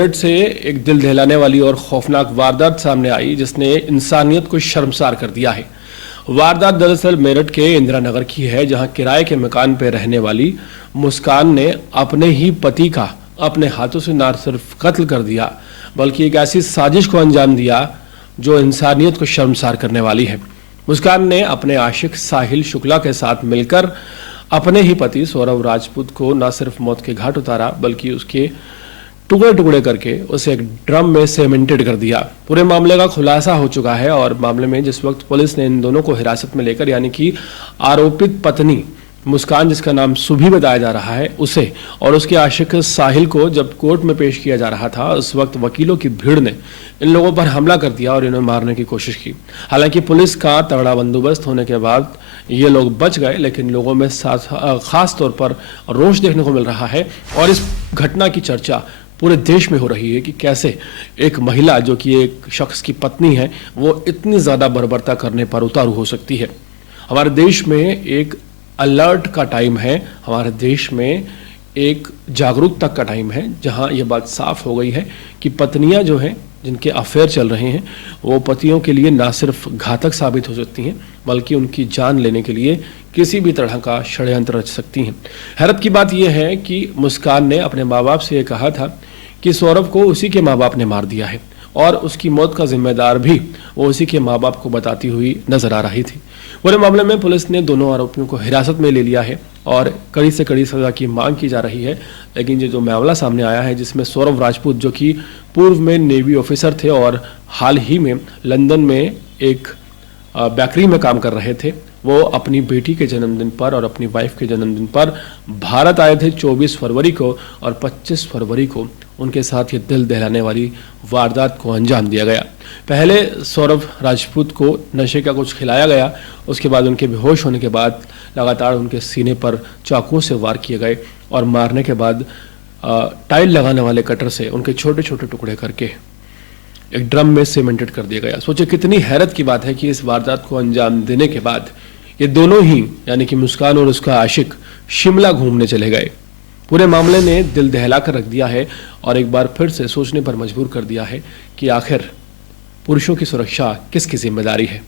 मेरठ से एक दिल दहलाने वाली और खौफनाक वारदात सामने आई जिसने इंसानियत को शर्मसार कर दिया है। वारदात दरअसल मेरठ के इंदिरा नगर की है, जहां किराए के मकान पर रहने वाली मुस्कान ने अपने ही पति का अपने हाथों से न सिर्फ कत्ल कर दिया बल्कि एक ऐसी साजिश को अंजाम दिया जो इंसानियत को शर्मसार करने वाली है। मुस्कान ने अपने आशिक साहिल शुक्ला के साथ मिलकर अपने ही पति सौरभ राजपूत को न सिर्फ मौत के घाट उतारा बल्कि उसके टुकड़े टुकड़े करके उसे एक ड्रम में सेमेंटेड कर दिया। पूरे मामले का खुलासा हो चुका है और मामले में जिस वक्त पुलिस ने इन दोनों को हिरासत में लेकर यानी कि आरोपित पत्नी मुस्कान, जिसका नाम सुभी बताया जा रहा है, उसे और उसके आशिक साहिल को जब कोर्ट में पेश किया जा रहा था, उस वक्त वकीलों की भीड़ ने इन लोगों पर हमला कर दिया और इन्हें मारने की कोशिश की। हालांकि पुलिस का तगड़ा बंदोबस्त होने के बाद ये लोग बच गए, लेकिन लोगों में खास तौर पर रोष देखने को मिल रहा है और इस घटना की चर्चा पूरे देश में हो रही है कि कैसे एक महिला जो कि एक शख्स की पत्नी है वो इतनी ज़्यादा बर्बरता करने पर उतारू हो सकती है। हमारे देश में एक अलर्ट का टाइम है, हमारे देश में एक जागरूकता का टाइम है, जहां यह बात साफ हो गई है कि पत्नियां जो हैं जिनके अफेयर चल रहे हैं वो पतियों के लिए ना सिर्फ घातक साबित हो सकती हैं बल्कि उनकी जान लेने के लिए किसी भी तरह का षड्यंत्र रच सकती हैं। हैरत की बात यह है कि मुस्कान ने अपने माँ बाप से ये कहा था कि सौरभ को उसी के माँ बाप ने मार दिया है और उसकी मौत का जिम्मेदार भी वो उसी के माँ बाप को बताती हुई नजर आ रही थी। पूरे मामले में पुलिस ने दोनों आरोपियों को हिरासत में ले लिया है और कड़ी से कड़ी सजा की मांग की जा रही है। लेकिन ये जो मामला सामने आया है जिसमें सौरभ राजपूत, जो कि पूर्व में नेवी ऑफिसर थे और हाल ही में लंदन में एक बेकरी में काम कर रहे थे, वो अपनी बेटी के जन्मदिन पर और अपनी वाइफ के जन्मदिन पर भारत आए थे 24 फरवरी को और 25 फरवरी को उनके साथ ये दिल दहलाने वाली वारदात को अंजाम दिया गया। पहले सौरभ राजपूत को नशे का कुछ खिलाया गया, उसके बाद उनके बेहोश होने के बाद लगातार उनके सीने पर चाकुओं से वार किए गए और मारने के बाद टाइल लगाने वाले कटर से उनके छोटे छोटे टुकड़े करके एक ड्रम में सीमेंटेड कर दिया गया। सोचिए कितनी हैरत की बात है कि इस वारदात को अंजाम देने के बाद ये दोनों ही यानी कि मुस्कान और उसका आशिक शिमला घूमने चले गए। पूरे मामले ने दिल दहला कर रख दिया है और एक बार फिर से सोचने पर मजबूर कर दिया है कि आखिर पुरुषों की सुरक्षा किसकी जिम्मेदारी है।